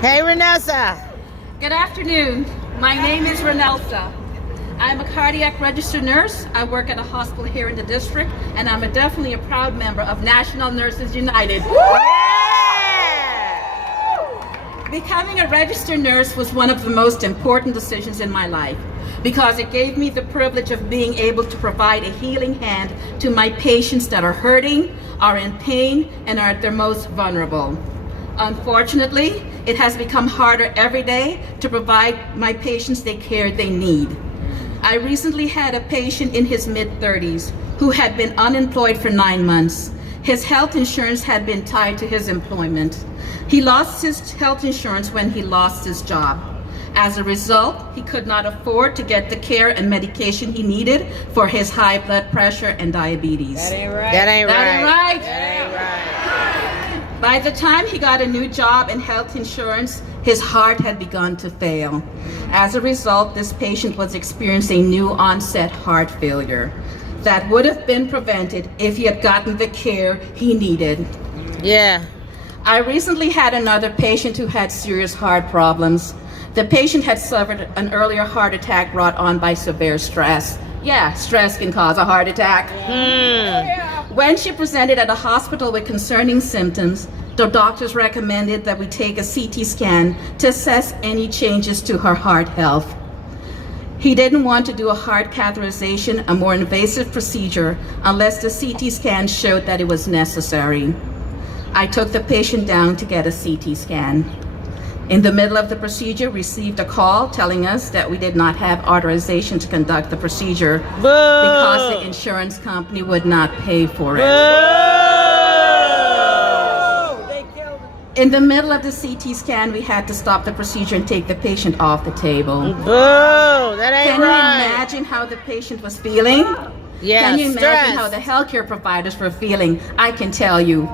Hey, Renessa. Good afternoon. My name is Renelsa. I'm a cardiac registered nurse. I work at a hospital here in the district, and I'm definitely a proud member of National Nurses United. Yeah! Becoming a registered nurse was one of the most important decisions in my life because it gave me the privilege of being able to provide a healing hand to my patients that are hurting, are in pain, and are at their most vulnerable. Unfortunately, it has become harder every day to provide my patients the care they need. I recently had a patient in his mid-30s who had been unemployed for 9 months. His health insurance had been tied to his employment. He lost his health insurance when he lost his job. As a result, he could not afford to get the care and medication he needed for his high blood pressure and diabetes. That ain't right. That ain't right. That ain't right. By the time he got a new job and health insurance, his heart had begun to fail. As a result, this patient was experiencing new onset heart failure that would have been prevented if he had gotten the care he needed. Yeah. I recently had another patient who had serious heart problems. The patient had suffered an earlier heart attack brought on by severe stress. Yeah, stress can cause a heart attack. When she presented at a hospital with concerning symptoms, the doctors recommended that we take a CT scan to assess any changes to her heart health. He didn't want to do a heart catheterization, a more invasive procedure, unless the CT scan showed that it was necessary. I took the patient down to get a CT scan. In the middle of the procedure, received a call telling us that we did not have authorization to conduct the procedure because the insurance company would not pay for it. In the middle of the CT scan, we had to stop the procedure and take the patient off the table. That ain't Can right. you imagine how the patient was feeling? Yeah, Can you imagine stress. how the healthcare providers were feeling? I can tell you,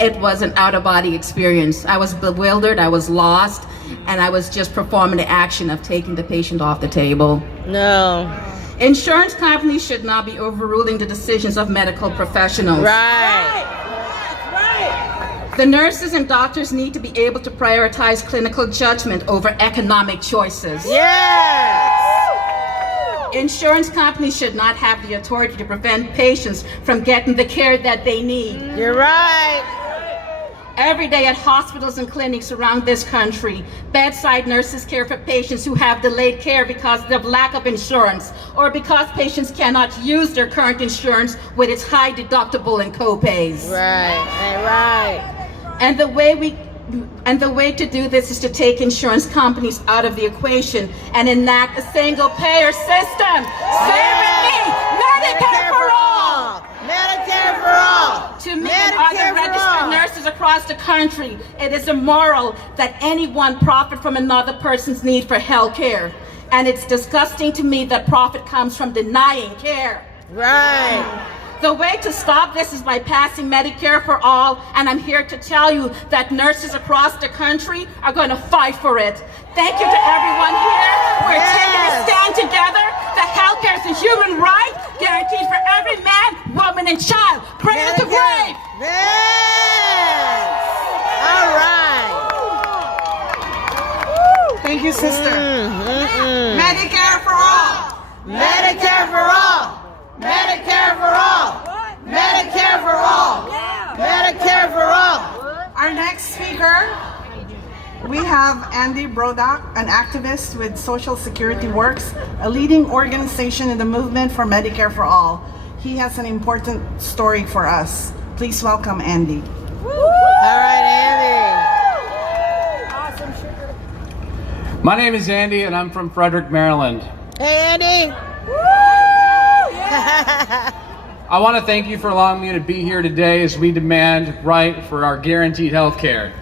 it was an out-of-body experience. I was bewildered, I was lost, and I was just performing the action of taking the patient off the table. No. Insurance companies should not be overruling the decisions of medical professionals. Right. The nurses and doctors need to be able to prioritize clinical judgment over economic choices. Yes. Insurance companies should not have the authority to prevent patients from getting the care that they need. You're right. Every day at hospitals and clinics around this country, bedside nurses care for patients who have delayed care because of lack of insurance or because patients cannot use their current insurance with its high deductible and co-pays. Right. And the way to do this is to take insurance companies out of the equation and enact a single-payer system. Say with me, Medicare for all! Medicare for all! To me and other registered nurses across the country, it is immoral that anyone profit from another person's need for health care. And it's disgusting to me that profit comes from denying care. Right. The way to stop this is by passing Medicare for all, and I'm here to tell you that nurses across the country are going to fight for it. Thank you to everyone here. We're taking a stand together. The healthcare is a human right guaranteed for every man, woman, and child. Cradle to grave. Yes. All right. Thank you, sister. Medicare for all. Medicare for all. Medicare for all. Medicare for all. Medicare for all. Our next speaker, we have Andy Brodak, an activist with Social Security Works, a leading organization in the movement for Medicare for all. He has an important story for us. Please welcome Andy. All right, Andy. My name is Andy and I'm from Frederick, Maryland. Hey, Andy. I want to thank you for allowing me to be here today as we demand right for our guaranteed health care.